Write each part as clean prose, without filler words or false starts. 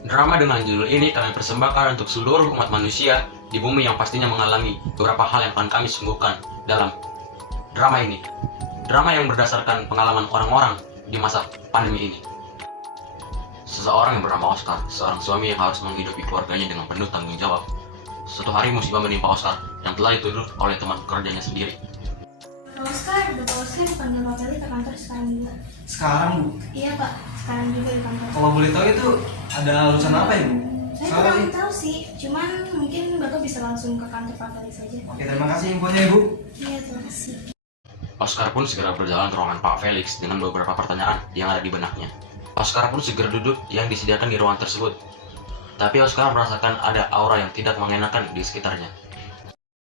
Drama dengan judul ini kami persembahkan untuk seluruh umat manusia di bumi yang pastinya mengalami beberapa hal yang akan kami sungguhkan dalam drama ini. Drama yang berdasarkan pengalaman orang-orang di masa pandemi ini. Seseorang yang bernama Oscar, seorang suami yang harus menghidupi keluarganya dengan penuh tanggung jawab. Suatu hari musibah menimpa Oscar yang telah dituduh oleh teman kerjanya sendiri. Bapak Oscar dipanggil Pak Feli ke kantor sekarang juga. Sekarang, Bu? Iya Pak, sekarang juga di kantor. Kalau boleh tahu itu ada urusan apa ya, Bu? Saya kurang tahu sih, cuman mungkin Bapak bisa langsung ke kantor Pak Feli saja. Oke, terima kasih infonya, Ibu. Iya, terima kasih. Oscar pun segera berjalan ke ruangan Pak Felix dengan beberapa pertanyaan yang ada di benaknya. Oscar pun segera duduk yang disediakan di ruangan tersebut. Tapi Oscar merasakan ada aura yang tidak mengenakan di sekitarnya.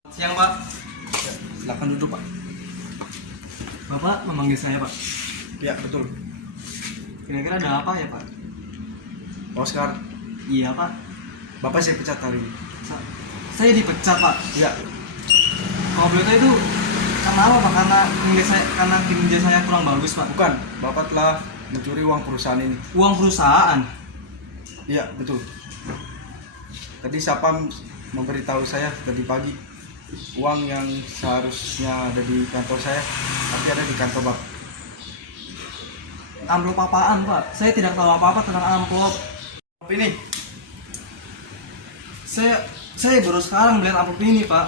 Siang, Pak. Ya, silakan duduk, Pak. Bapak memanggil saya, Pak. Ya, betul. Kira-kira ada apa ya, Pak? Oscar, Iya, Pak. Bapak saya pecat hari ini. Saya dipecat, Pak. Ya, Kalau boleh tahu itu karena apa, Pak? Karena kinerja saya kurang bagus, Pak. bukan. Bapak telah mencuri uang perusahaan ini. Uang perusahaan. Iya, betul. Tadi Sapam memberitahu saya tadi pagi uang yang seharusnya ada di kantor saya, tapi ada di kantor Bapak. Amplop apaan, Pak? Saya tidak tahu apa-apa tentang amplop. Ini, Saya baru sekarang melihat amplop ini, Pak.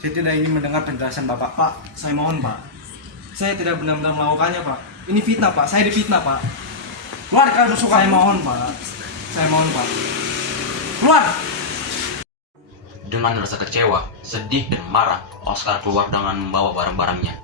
saya tidak ingin mendengar penjelasan Bapak. Pak, saya mohon, Pak. Saya tidak benar-benar melakukannya, Pak. Ini fitnah, Pak. Saya difitnah, Pak. Keluar kalau suka. Saya mohon, Pak. Saya mohon, Pak. Keluar. Dengan rasa kecewa, sedih, dan marah, Oscar keluar dengan membawa barang-barangnya.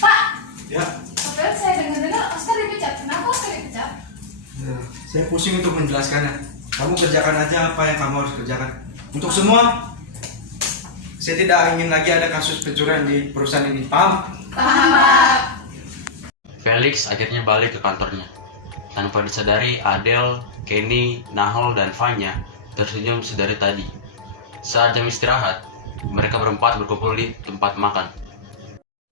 Pak, Ya, padahal saya dengar-dengar Oscar dipecat. Kenapa Oscar dipecat? saya pusing untuk menjelaskannya. Kamu kerjakan aja apa yang kamu harus kerjakan. Untuk semua, saya tidak ingin lagi ada kasus pencurian di perusahaan ini. Paham? Paham, Pak. Felix akhirnya balik ke kantornya. Tanpa disadari, Adele, Kenny, Nahol, dan Vanya tersenyum sedari tadi. Saat jam istirahat, mereka berempat berkumpul di tempat makan.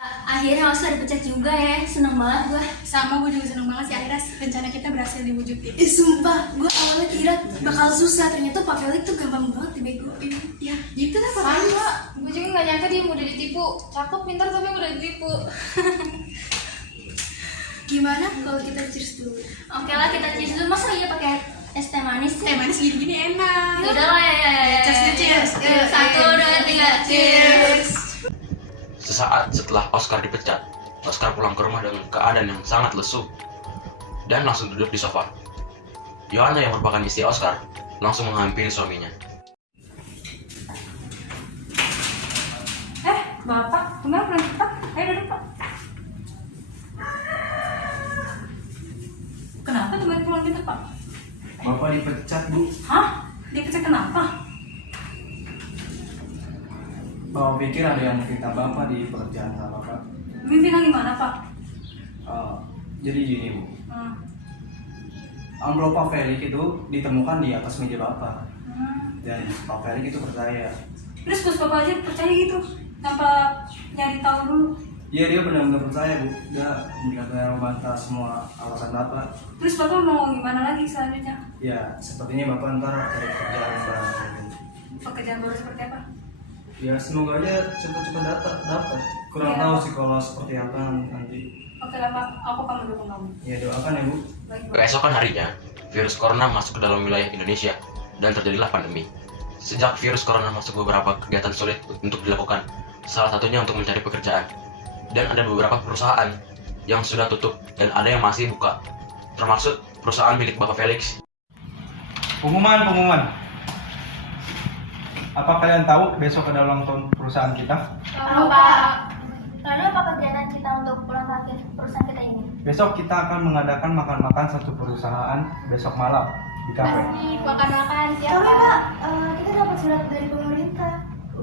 Akhirnya Oscar dipecat juga ya, seneng banget gue. Sama, gue juga seneng banget sih akhirnya rencana kita berhasil diwujudin. Sumpah, gue awalnya kira bakal susah. Ternyata Pak Feli tuh gampang banget dibegoin. Ya gitu lah Pak. Sama, gue juga gak nyangka dia mudah ditipu. Cakep, pintar, tapi mudah ditipu. Gimana kalau kita cheers dulu? Oke lah, kita cheers dulu. Masa iya pakai es teh manis? Teh manis gini-gini enak. Udah lah ya. Cheers. Satu, dua, tiga, cheers. Sesaat setelah Oscar dipecat, Oscar pulang ke rumah dengan keadaan yang sangat lesu dan langsung duduk di sofa. Joanna yang merupakan istri Oscar langsung menghampiri suaminya. Bapak, kemana pulang cepat? Ayo duduk Pak. Kenapa teman pulang gitu Pak? Bapak dipecat, Bu. Hah? Dipecat kenapa? Bapak pikir ada yang fitnah Bapak di pekerjaan sama Bapak. Pimpinan gimana Pak? Jadi gini, Bu. Hmm. Amplop Pak Felix itu ditemukan di atas meja Bapak. Hmm. Dan Pak Felix itu percaya. Terus Gus Bapak aja percaya gitu? Tanpa nyari tahu dulu. Iya, dia benar-benar percaya, Bu. Dia benar-benar membantah semua alasan Bapak. Terus Bapak mau gimana lagi selanjutnya? Ya, sepertinya Bapak ntar cari pekerjaan baru. Pekerjaan baru seperti apa? Ya, semoga aja cepat-cepat dapat. Kurang Iya. tahu sih kalau seperti apa nanti. Oke lah Pak, aku akan mendukung kamu. Ya, doakan ya, Bu. Baik Pak. Keesokan harinya, virus corona masuk ke dalam wilayah Indonesia dan terjadilah pandemi. Sejak virus corona masuk, beberapa kegiatan sulit untuk dilakukan, salah satunya untuk mencari pekerjaan. Dan ada beberapa perusahaan yang sudah tutup dan ada yang masih buka, termasuk perusahaan milik Bapak Felix. Pengumuman. Apa kalian tahu besok ada ulang tahun perusahaan kita? Tahu Pak. Lalu apa kegiatan kita untuk ulang tahun perusahaan kita ini? Besok kita akan mengadakan makan-makan satu perusahaan besok malam di kafe. Makan-makan Tapi Pak, kita dapat surat dari pemerintah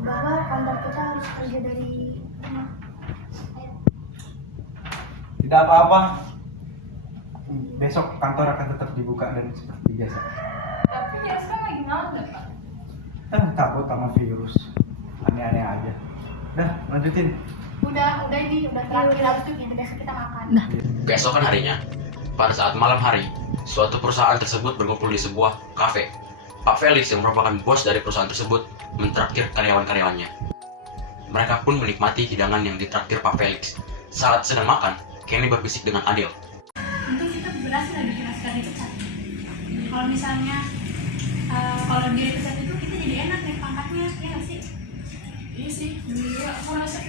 bahwa kantor kita harus kerja dari rumah. Tidak apa-apa. Besok kantor akan tetap dibuka dan seperti biasa. Tapi ya sekarang lagi malam ya Pak. Takut sama virus. Aneh-aneh aja. Dah, lanjutin. Udah ini udah terakhir habis itu biasa kita makan. Keesokan harinya, pada saat malam hari, suatu perusahaan tersebut berkumpul di sebuah kafe. Pak Felix yang merupakan bos dari perusahaan tersebut mentraktir karyawan-karyawannya. Mereka pun menikmati hidangan yang ditraktir Pak Felix. Saat sedang makan, Kenny berbisik dengan Adil. Untung kita berhasil bikin askar itu kan. Kalau misalnya kalau dia pecat itu kita jadi enak naik pangkatnya, ya nggak sih? Iya sih, iya. Aku rasa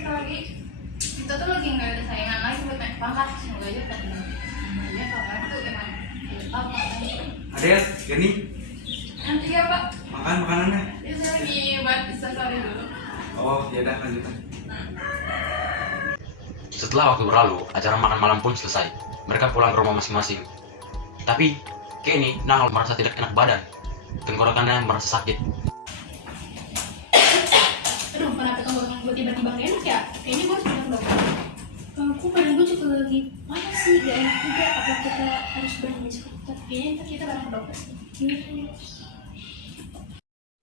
kita tuh lagi nggak ada saingan lagi buat naik pangkat. Semoga aja kan. Iya Pak itu emang apa? Adel, Kenny, Nanti ya Pak. makan makanannya. Ya saya lagi buat instastory dulu. Oh, ya dah lanjutan. Setelah waktu berlalu, acara makan malam pun selesai. Mereka pulang ke rumah masing-masing. Tapi, Kenny Nahal merasa tidak enak badan. Tenggorokannya merasa sakit. Aduh, kenapa kamu gue tiba-tiba gak enak ya? Kayaknya gue harus pindah ke dokter. Aku badan gue juga lagi panas sih, gak enak juga. Apa kita harus berani ke dokter? Kayaknya ntar kita bareng ke dokter.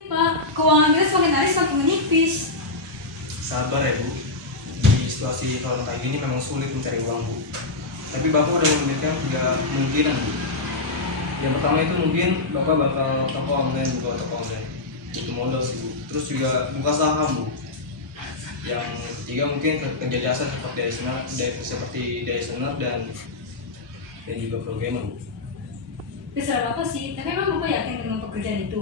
Pak, keuangan kita semakin hari semakin menipis. Sabar ya Bu. Di situasi kalau kayak gini memang sulit mencari uang Bu. Tapi Bapak udah memberikan 3 kemungkinan Bu. Yang pertama itu mungkin Bapak bakal toko online, buka toko online. Itu modal sih Bu. Terus juga buka saham Bu. Yang ketiga mungkin kerja jasa seperti desainer dan juga programmer Bu. Terserah Bapak sih, tapi emang Bapak yakin dengan pekerjaan itu?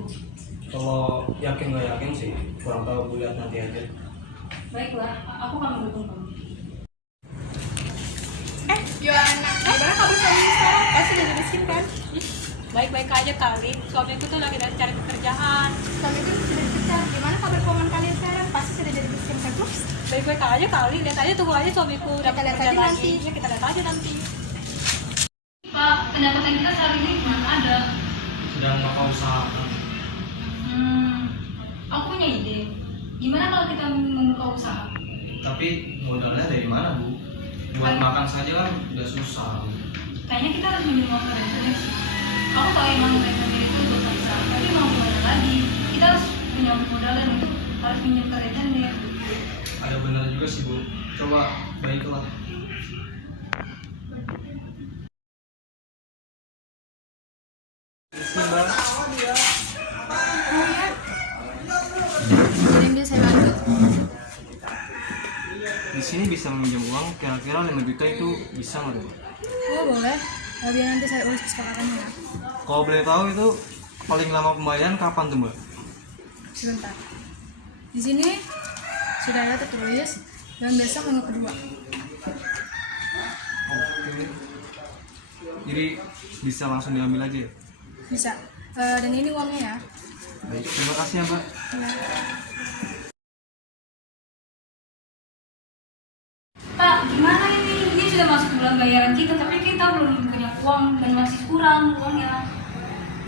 Kalau yakin nggak yakin sih, kurang tahu Bu, lihat nanti aja. Baiklah, aku akan mendukung kamu. Gimana kabar suami sekarang? Pasti udah miskin kan? Baik-baik aja kali, suamiku tuh lagi cari pekerjaan. Suami itu sudah dipecat. Gimana kabar keuangan kalian sekarang? Pasti sudah jadi miskin kan? Baik-baik aja kali, lihat aja, tunggu aja suamiku dapat lihat pekerjaan aja lagi. nanti. Ya kita lihat aja nanti. Pak, pendapatan kita saat ini mana ada? Sedang Bapak usahakan. Aku punya ide. Gimana kalau kita membuka usaha? Tapi modalnya dari mana Bu? Buat makan saja kan udah susah Bu. Kayaknya kita harus minjem uang ke rentenir sih. Aku tahu emang rentenir itu buat usaha, tapi mau gimana lagi? Kita harus punya modal dan itu harus minjem ke rentenir. Ada benar juga sih Bu. Coba baiklah. Jadi dia saya bantu. Di sini bisa meminjam uang kira-kira 5 juta itu bisa nggak Bu? Oh boleh. Biar nanti saya urus kesepakatannya ya. Kalau boleh tahu itu paling lama pembayaran kapan tuh Mbak? Sebentar. Di sini sudah ada tertulis dan besok minggu kedua. Oke. Jadi bisa langsung diambil aja ya? Bisa. Dan ini uangnya ya. Baik, terima kasih ya Mbak. Pak, gimana ini? Ini sudah masuk bulan bayaran kita, tapi kita belum punya uang dan masih kurang uangnya.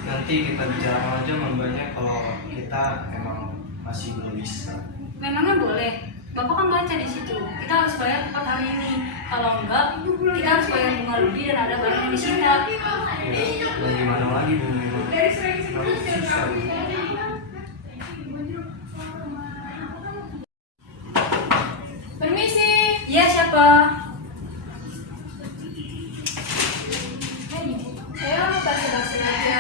Nanti kita bicarakan aja membahasnya kalau kita emang masih belum bisa. Memangnya boleh? Bapak kan baca di situ. Kita harus bayar tepat hari ini. Kalau enggak, kita harus bayar bunga lebih dan ada barang yang disita. Ya, mau gimana lagi Bu? Memang harus susah Bu. Permisi. Iya, siapa? Saya mau kasih hasil kerja.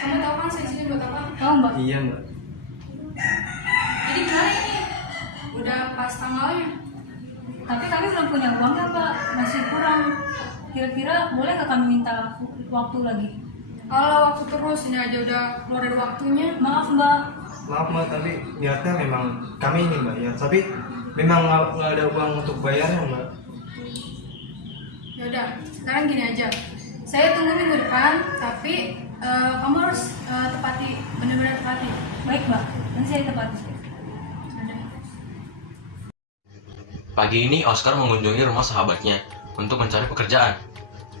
Kamu tahu kan saya sini buat apa? Tahu, Mbak. Iya Mbak. Jadi gimana ini? Udah pas tanggalnya. Tapi kami belum punya uang ya, Pak. Masih kurang. Kira-kira boleh nggak kami minta waktu lagi? Kalau waktu terus ini aja udah keluar dari waktunya. Maaf, Mbak. Maaf Mbak, tapi niatnya memang kami ingin bayar, tapi memang nggak ada uang untuk bayarnya Mbak. Ya udah, sekarang gini aja. Saya tunggu minggu depan, tapi kamu harus tepati, benar-benar tepati. Baik, Mbak. Nanti saya tepati. Ada. Pagi ini Oscar mengunjungi rumah sahabatnya untuk mencari pekerjaan.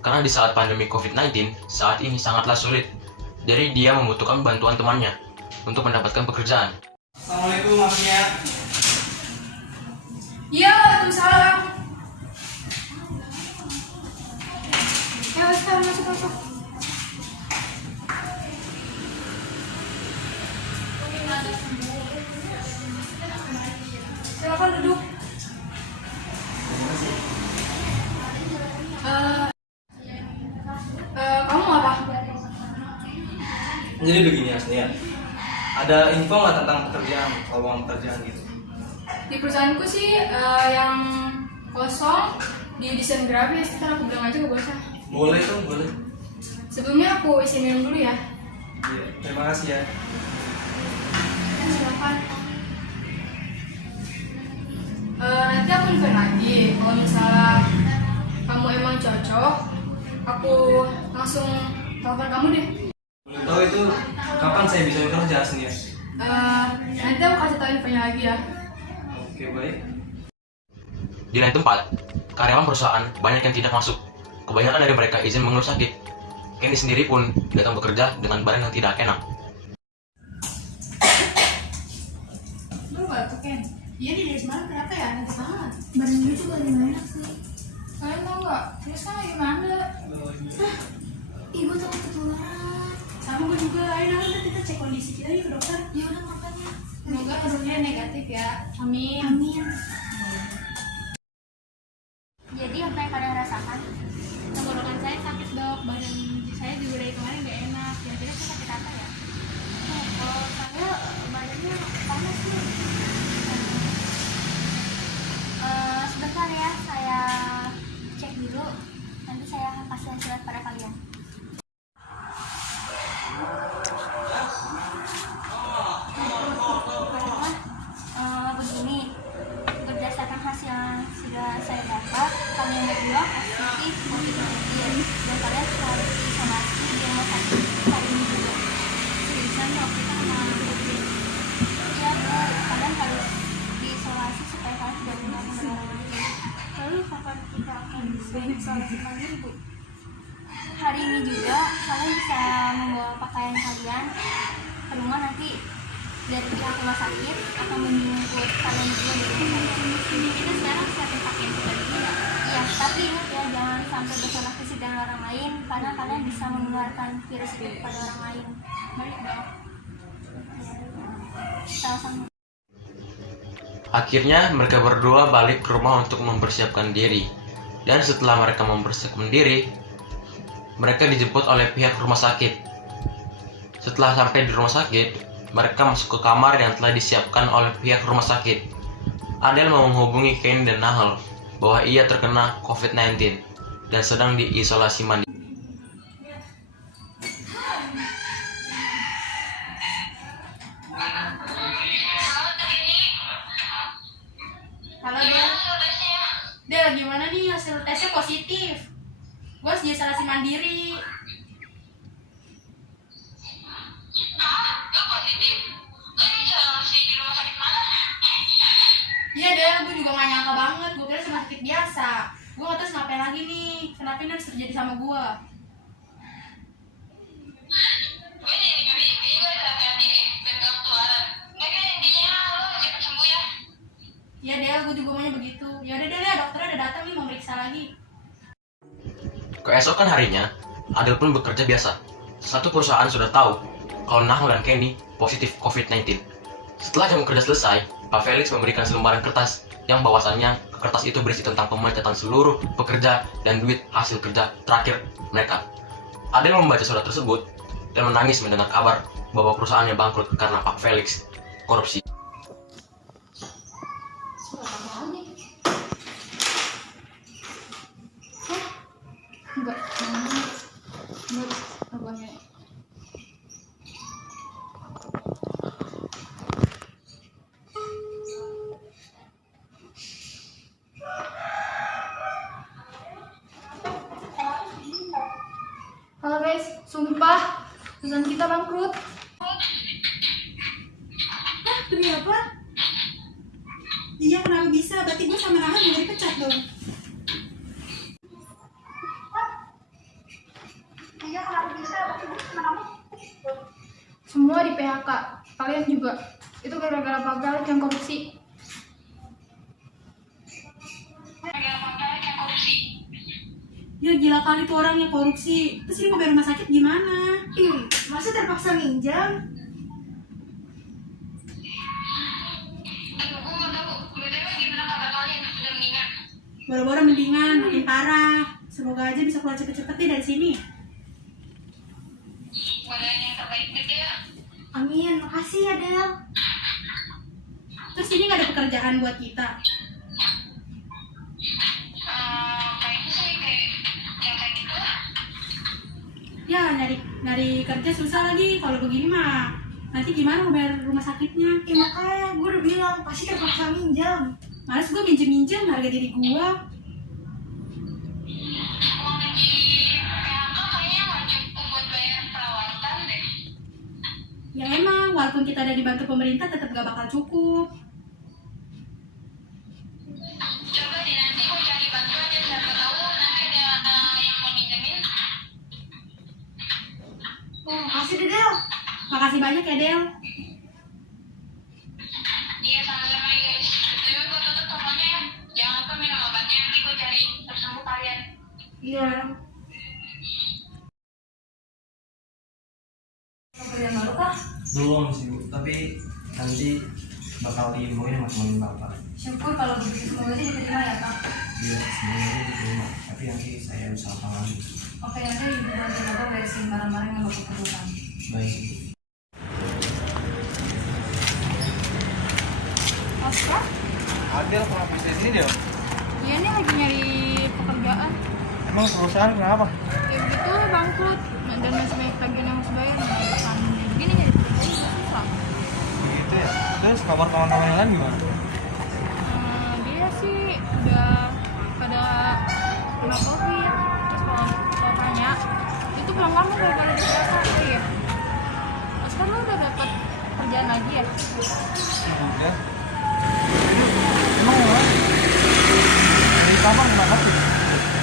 Karena di saat pandemi COVID-19 saat ini sangatlah sulit. Jadi dia membutuhkan bantuan temannya untuk mendapatkan pekerjaan. Assalamualaikum Masnya. Iya, waalaikumsalam. Ya, Oscar masuk. Kamu mau apa? Jadi begini Asnia, ada info nggak tentang pekerjaan, lowongan pekerjaan gitu? Di perusahaanku sih yang kosong di desain grafis. Ntar aku bilang aja ke bosnya. Boleh tuh, boleh. Sebelumnya aku isi minum dulu ya. Iya, terima kasih ya. Silakan. Nanti aku infoin lagi. Kalau misalnya kamu emang cocok, aku langsung telepon kamu deh. Boleh tahu itu kapan saya bisa kerja Asnia? Nanti aku kasih tau infonya lagi ya. Oke, baik. Di lain tempat, karyawan perusahaan banyak yang tidak masuk. Kebanyakan dari mereka izin mengeluh sakit. Kenny sendiri pun datang bekerja dengan badan yang tidak enak. Lu batuk Ken? Iya nih dari semalam kenapa ya? Nanti banget. Badan gue juga lagi gak enak sih. Kalian tau nggak? Terus kan lagi mana? Ih, gue takut ketularan. Sama gue juga. Ayo nanti kita cek kondisi kita yuk ke dokter. Ya udah makanya. Semoga hasilnya negatif ya. Amin. Amin. Jadi apa yang kalian rasakan? Tenggorokan saya sakit dok. Badan saya juga dari kemarin gak enak. Kira-kira saya sakit apa ya? Kalau saya badannya panas nih. Sebentar ya, saya cek dulu. Nanti saya akan kasih surat pada kalian. Begini, berdasarkan hasil yang sudah saya dapat, kalian berdua positif COVID-19 dan kalian harus diisolasi di rumah sakit hari ini juga. Seriusan dok, kita kena COVID. Iya Bu, kalian harus diisolasi supaya kalian tidak menular penularan lagi. Lalu kapan kita akan bisa isolasi mandiri Bu? Hari ini juga kalian bisa membawa pakaian kalian ke rumah, nanti dari pihak rumah sakit akan menjemput kalian juga di rumah sakit. Kita sekarang siapin pakaian kita dulu ya. Iya, tapi ingat ya, jangan sampai bersalah fisik dengan orang lain karena kalian bisa menularkan virus itu kepada orang lain. Baik dok. Sama-sama. Akhirnya mereka berdua balik ke rumah untuk mempersiapkan diri. Dan setelah mereka mempersiapkan diri, mereka dijemput oleh pihak rumah sakit. Setelah sampai di rumah sakit, mereka masuk ke kamar yang telah disiapkan oleh pihak rumah sakit. Adele mau menghubungi Kenny dan Nahel bahwa ia terkena COVID-19 dan sedang diisolasi mandiri. Halo dia. Dia gimana nih hasil tesnya positif? Gue harus isolasi mandiri. Iya deh, gue juga gak nyangka banget. Gue kira cuma sakit biasa. Gue gak tahu ngapain lagi nih. Kenapa ini harus terjadi sama gue? Iya deh, gue juga maunya begitu. Ya udah deh, dokternya udah datang nih mau meriksa lagi. Keesokan harinya, Adele pun bekerja biasa. Satu perusahaan sudah tahu kalau Nahel dan Kenny positif COVID-19. Setelah jam kerja selesai, Pak Felix memberikan selembaran kertas yang bahwasannya kertas itu berisi tentang pemecatan seluruh pekerja dan duit hasil kerja terakhir mereka. Adele membaca surat tersebut dan menangis mendengar kabar bahwa perusahaannya bangkrut karena Pak Felix korupsi. Enggak. Apanya? Halo guys, sumpah perusahaan kita bangkrut. Demi apa? Iya, kenapa bisa? Berarti gue sama Nahel juga dipecat dong. Semua di PHK, kalian juga. Itu gara-gara Pak Felix yang korupsi. Ya gila kali tuh orang yang korupsi. Terus ini mau bayar rumah sakit gimana? Masa terpaksa minjam? Boro-boro mendingan, makin parah. Semoga aja bisa keluar cepet-cepet nih dari sini. Amin, makasih ya Del. Terus ini nggak ada pekerjaan buat kita. Kayaknya sih kayak gitu lah. Ya nyari kerja susah lagi kalau begini mah. Nanti gimana mau bayar rumah sakitnya? Ya makanya gue udah bilang pasti terpaksa minjam. Males gue minjem harga diri gue. Uang gaji PHK kayaknya nggak cukup buat bayar perawatan deh. Ya emang walaupun kita ada dibantu pemerintah tetap gak bakal cukup. Coba deh nanti gue cari bantuan ya, siapa tahu nanti ada yang mau minjemin. Oh, makasih deh Del. Makasih banyak ya Del. Iya sama-sama ya guys. Tapi gue tutup teleponnya ya. Jangan lupa minum obatnya, nanti gue cari tersembuh kalian. Iya. Pekerjaan baru kah? Belum sih Bu, tapi nanti bakal diinfoin sama temen Bapak. Syukur kalau begitu, semoga aja diterima ya Pak. Iya, sebenarnya diterima, tapi nanti saya usahakan lagi. Oke, nanti ibu bantu Bapak beresin barang-barang yang Bapak perlukan. Baik. Oscar? Adel kenapa bisa di sini Del? Iya nih lagi nyari pekerjaan. Emang perusahaan kenapa? Ya begitu bangkrut. Dan masih banyak tagihan yang harus bayar. Begini jadi pekerjaan susah. Gitu ya. Terus kawan-kawan yang lain gimana? Dia sih udah pada kena covid. Terus kalau tanya itu pulang kamu gara-gara di PHK ya. Oscar lu udah dapat kerjaan lagi ya? Udah. Emang gimana? Dari kapan kenapa sih?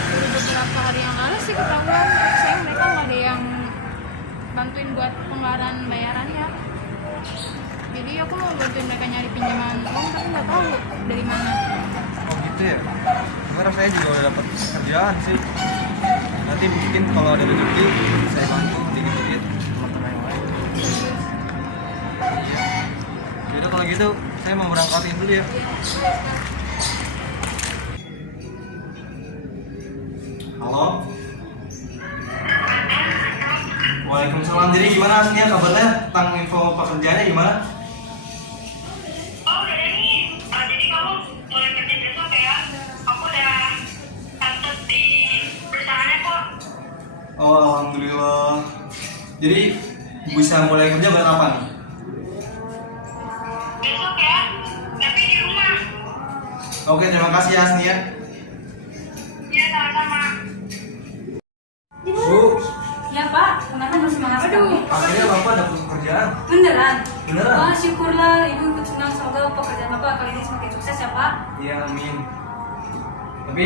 Udah beberapa hari yang lalu sih ketahuan. Saya mereka nggak ada yang bantuin buat pengelaran bayarannya. Jadi aku mau bantuin mereka nyari pinjaman uang tapi nggak tahu dari mana. Oh gitu ya. Sekarang saya juga udah dapat kerjaan sih. Nanti mungkin kalau ada rezeki saya bantu dikit-dikit teman-teman yang lain. Iya. Yaudah kalau gitu saya mau berangkatin dulu ya. Halo. Waalaikumsalam. Jadi gimana aslinya kabarnya tentang info pekerjaannya gimana? Oh udah deh nih, jadi kamu mulai kerja besok ya. Aku udah catat di perusahaannya kok. Oh alhamdulillah. Jadi bisa mulai kerja bulan apa nih? Besok ya, tapi di rumah. Oke terima kasih ya Asni ya. Iya sama-sama. Bu, Ya Pak, kenapa masih semangat sekali? akhirnya Bapak dapat pekerjaan. Beneran? Beneran? Wah syukurlah, Ibu ikut senang. Semoga pekerjaan Bapak kali ini semakin sukses ya Pak. Iya, amin. Tapi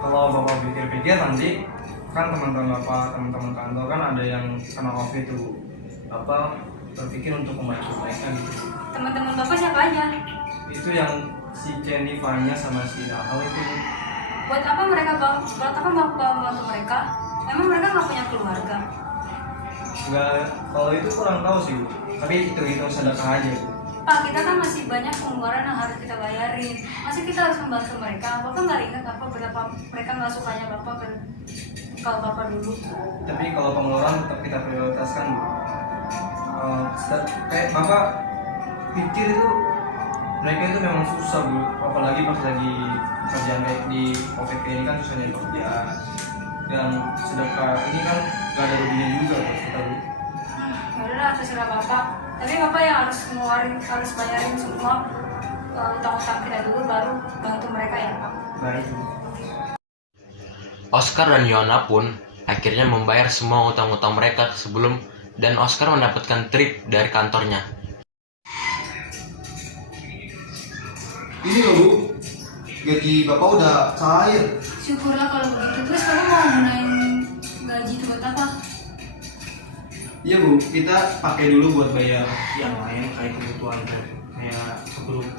kalau Bapak pikir-pikir nanti kan teman-teman Bapak, teman-teman kantor kan ada yang kena COVID tuh. Bapak berpikir untuk membantu mereka gitu. Teman-teman Bapak siapa aja? Itu yang si Kenny, Fanya sama si Rahel itu. Buat apa mereka Bapak membantu mereka? Emang mereka nggak punya keluarga? Enggak, kalau itu kurang tahu sih Bu. Tapi itu sedekah aja Bu. Pak, kita kan masih banyak pengeluaran yang harus kita bayarin. Masih kita harus membantu mereka. Bapak nggak ingat apa berapa mereka nggak sukanya Bapak kalau Bapak dulu? Tapi kalau pengeluaran tetap kita prioritaskan Bu. Kayak Bapak pikir itu mereka itu memang susah Bu, apalagi pas lagi kerjaan kayak di COVID ini kan susah nyari kerjaan. Dan sedekah ini kan gak ada ruginya juga buat kita Bu. Yaudah, terserah Bapak. Tapi Bapak yang harus harus bayarin semua utang-utang kita dulu, baru bantu mereka ya Pak. Baik Bu. Oscar dan Yona pun akhirnya membayar semua utang-utang mereka sebelum dan Oscar mendapatkan trip dari kantornya. Ini loh Bu, gaji Bapak udah cair. Syukurlah kalau begitu. Terus kamu mau gunain gaji itu buat apa? Iya Bu, kita pakai dulu buat bayar yang lain kayak kebutuhan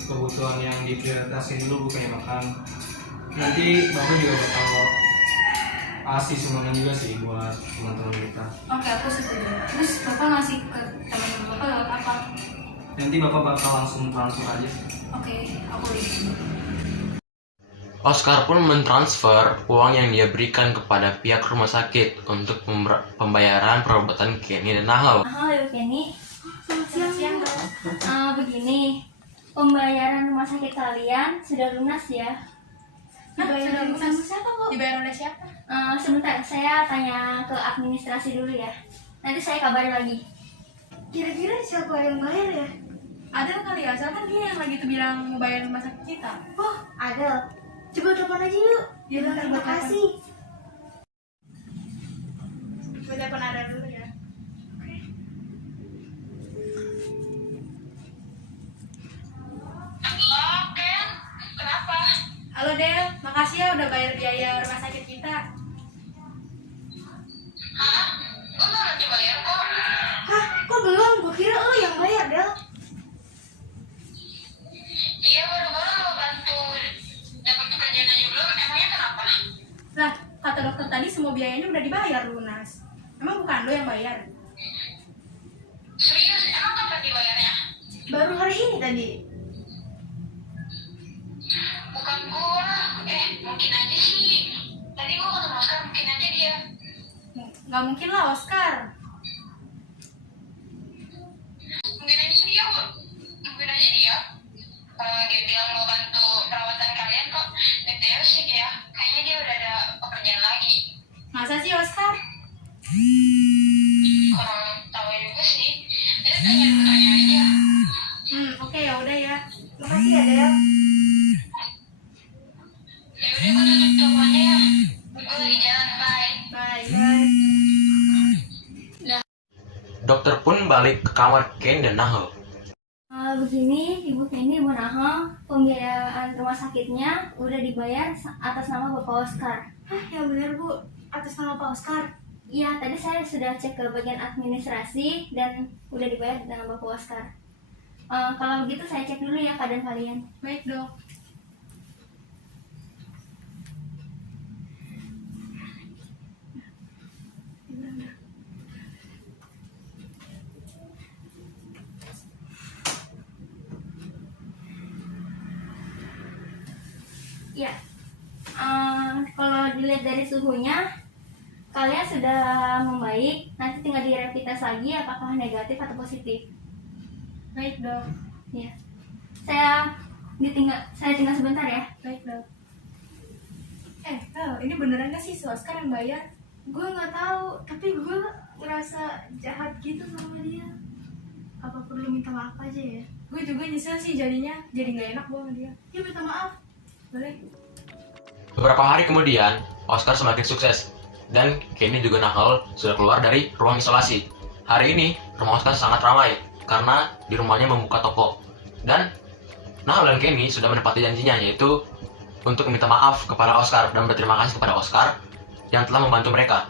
kebutuhan yang diprioritasin dulu Bu, kayak makan. Nanti Bapak juga bakal kasih sumbangan juga sih buat teman-teman kita. Oke, aku setuju. Terus Bapak ngasih ke teman-teman Bapak lewat apa? Nanti Bapak bakal langsung transfer aja. Oke, aku lihat. Oscar pun mentransfer uang yang dia berikan kepada pihak rumah sakit untuk pembayaran perawatan Kenny dan Nahal. Halo Kenny. Selamat siang, Bu. Begini, pembayaran rumah sakit kalian sudah lunas ya. Sudah lunas. Siapa, Bu? Dibayar oleh siapa? Sebentar, saya tanya ke administrasi dulu ya. Nanti saya kabari lagi. Kira-kira siapa yang bayar ya? Ada kali ya, soalnya kan dia yang lagi tuh bilang mau bayar rumah sakit kita. Oh, ada. Coba telepon aja yuk. Bilang terima kasih. Gue telepon ada dulu ya. Halo, Ken. Kenapa? Halo Del, makasih ya udah bayar biaya rumah sakit kita. Hah? Gue udah dibayar kok. Hah, kok belum? Gue kira lo yang bayar, Del. Iya, baru-baru lo bantu dapat pekerjaan aja belum. Emangnya kenapa? Lah, kata dokter tadi semua biayanya udah dibayar lunas. Emang bukan lo yang bayar? Serius? Emang kapan dibayarnya? Baru hari ini tadi. Bukan gue. Mungkin aja sih. Tadi gue ketemu Oscar, mungkin aja dia. Nggak mungkin lah Oscar. Mungkin aja dia. Mungkin aja dia. Dia bilang mau bantu perawatan kalian kok. BTW sih ya. Kayaknya dia udah ada pekerjaan lagi. Masa sih Oscar? Kurang tahu juga sih. Jadi tanya aja. Oke, ya udah ya. Makasih ya, Del. Ya udah, gue tutup teleponnya ya. Gue lagi jalan, bye. Bye. Dokter pun balik ke kamar Ken dan Nahal. Begini, Ibu Kenny, Ibu Nahal, pembiayaan rumah sakitnya udah dibayar atas nama Bapak Oscar. Hah, yang benar, Bu. Atas nama Pak Oscar. Iya, tadi saya sudah cek ke bagian administrasi dan udah dibayar dengan Bapak Oscar. Kalau begitu saya cek dulu ya keadaan kalian. Baik dok. Ya, kalau dilihat dari suhunya, kalian sudah membaik. Nanti tinggal di rapid test lagi apakah negatif atau positif. Baik dok. Ya, saya tinggal sebentar ya. Baik dok. Ini beneran gak sih si Oscar yang bayar? Gue nggak tahu, tapi gue ngerasa jahat gitu sama dia. Apa perlu minta maaf aja ya? Gue juga nyesel sih jadinya, jadi nggak enak gue sama dia. Ya minta maaf. Boleh? Beberapa hari kemudian, Oscar semakin sukses dan Kenny juga Nahal sudah keluar dari ruang isolasi. Hari ini, rumah Oscar sangat ramai karena di rumahnya membuka toko. Dan Nahal dan Kenny sudah menepati janjinya, yaitu untuk meminta maaf kepada Oscar dan berterima kasih kepada Oscar yang telah membantu mereka.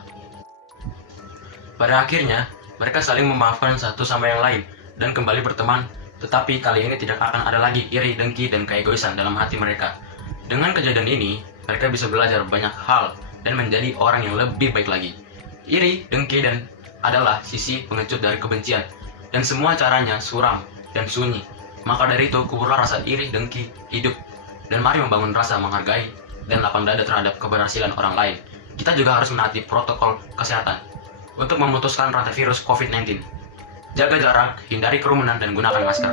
Pada akhirnya, mereka saling memaafkan satu sama yang lain dan kembali berteman, tetapi kali ini tidak akan ada lagi iri, dengki, dan keegoisan dalam hati mereka. Dengan kejadian ini, mereka bisa belajar banyak hal dan menjadi orang yang lebih baik lagi. Iri, dengki, dan adalah sisi pengecut dari kebencian, dan semua caranya suram dan sunyi. Maka dari itu, kuburlah rasa iri, dengki, hidup, dan mari membangun rasa menghargai dan lapang dada terhadap keberhasilan orang lain. Kita juga harus menaati protokol kesehatan untuk memutuskan rantai virus COVID-19. Jaga jarak, hindari kerumunan, dan gunakan masker.